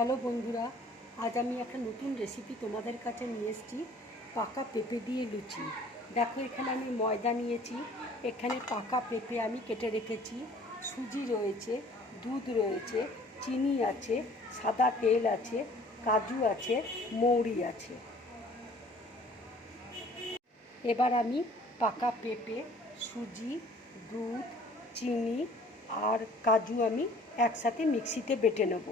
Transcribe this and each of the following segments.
Hello বন্ধুরা, আজ আমি একটা নতুন রেসিপি তোমাদের কাছে নিয়ে এসেছি। পাকা পেঁপে দিয়ে লুচি। দেখো, এখানে আমি ময়দা নিয়েছি, এখানে পাকা পেঁপে আমি কেটে রেখেছি, সুজি রয়েছে, দুধ রয়েছে, চিনি আছে, সাদা তেল আছে, কাজু আছে, মৌরি আছে। এবার আমি পাকা পেঁপে, সুজি, দুধ, চিনি আর কাজু আমি একসাথে মিক্সিতে বেটে নেব।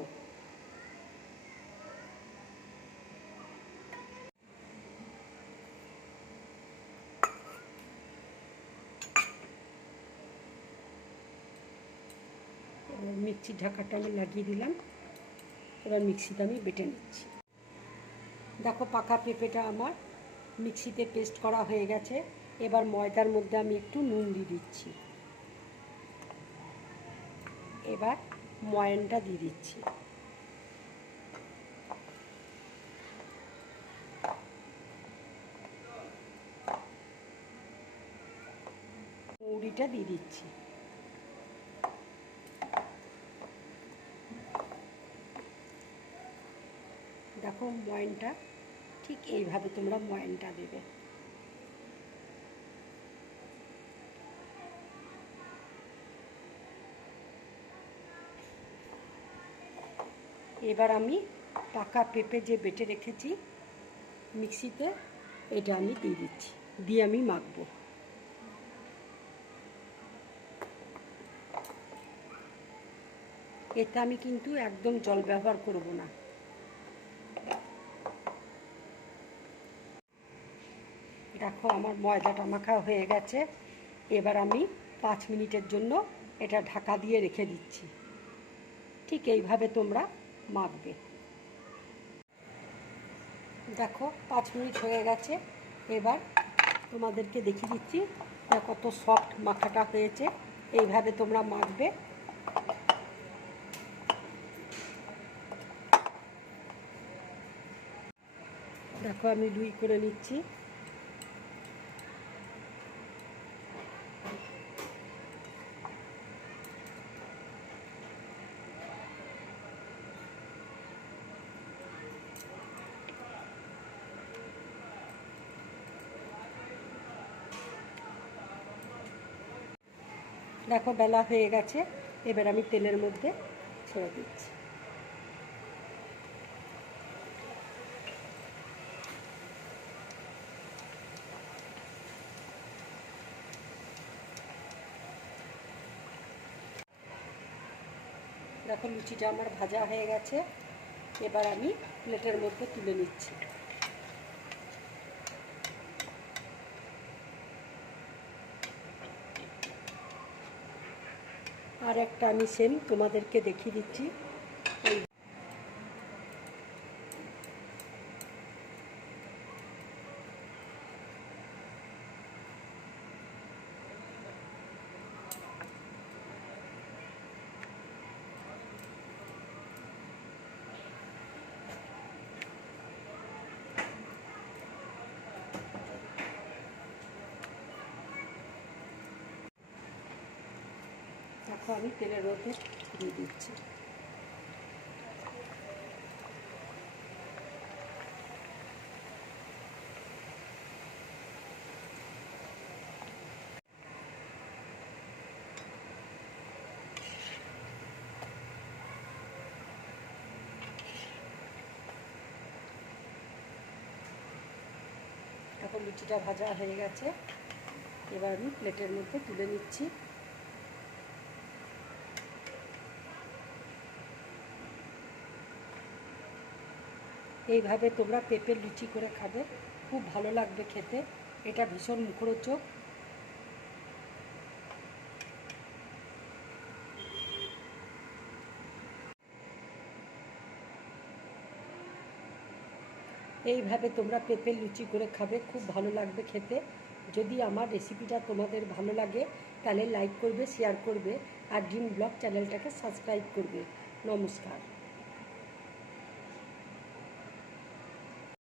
মিক্সির ঢাকাটা আমি লাগিয়ে দিলাম। এবার মিক্সিতে আমি বেটে নিচ্ছি। দেখো, পাকা পেঁপেটা আমার মিক্সিতে পেস্ট করা হয়ে গেছে। এবার ময়দার মধ্যে আমি একটু নুন দিয়ে দিচ্ছি। এবার ময়ানটা দিয়ে দিচ্ছি। মৌরিটা দিয়ে দিচ্ছি। দেখো, ময়ানটা ঠিক এইভাবে তোমরা ময়ানটা দেবে। এবার আমি পাকা পেঁপে যে বেটে রেখেছি মিক্সিতে, এটা আমি দিয়ে দিচ্ছি, দিয়ে আমি মাখবো। এতে আমি কিন্তু একদম জল ব্যবহার করব না। দেখো, আমার ময়দাটা মাখা হয়ে গেছে। এবার আমি 5 মিনিটের জন্য এটা ঢাকা দিয়ে রেখে দিচ্ছি। ঠিক এইভাবে তোমরা মাখবে। দেখো, 5 মিনিট হয়ে গেছে। এবার তোমাদেরকে দেখিয়ে দিচ্ছি কত সফট মাখাটা হয়েছে। এইভাবে তোমরা মাখবে। দেখো, আমি লুই করে নিচ্ছি। দেখো, বেলা হয়ে গেছে। এবার আমি তেলের মধ্যে ছেড়ে দিচ্ছি। দেখো, লুচিটা আমার ভাজা হয়ে গেছে। এবার আমি প্লেটের মধ্যে তুলে নিচ্ছি। আর একটা আমি সেম তোমাদেরকে দেখিয়ে দিচ্ছি। দেখো, আমি তেলের মধ্যে দিয়ে দিচ্ছি। এখন লুচিটা ভাজা হয়ে গেছে। এবার আমি প্লেটের মধ্যে তুলে নিচ্ছি। এইভাবে তোমরা পেঁপের লুচি করে খাবে, খুব ভালো লাগবে খেতে। এটা ভীষণ মুখরোচক। এইভাবে তোমরা পেঁপের লুচি করে খাবে, খুব ভালো লাগবে খেতে। যদি আমার রেসিপিটা তোমাদের ভালো লাগে তাহলে লাইক করবে, শেয়ার করবে আর ড্রিম ব্লগ চ্যানেলটাকে সাবস্ক্রাইব করবে। নমস্কার।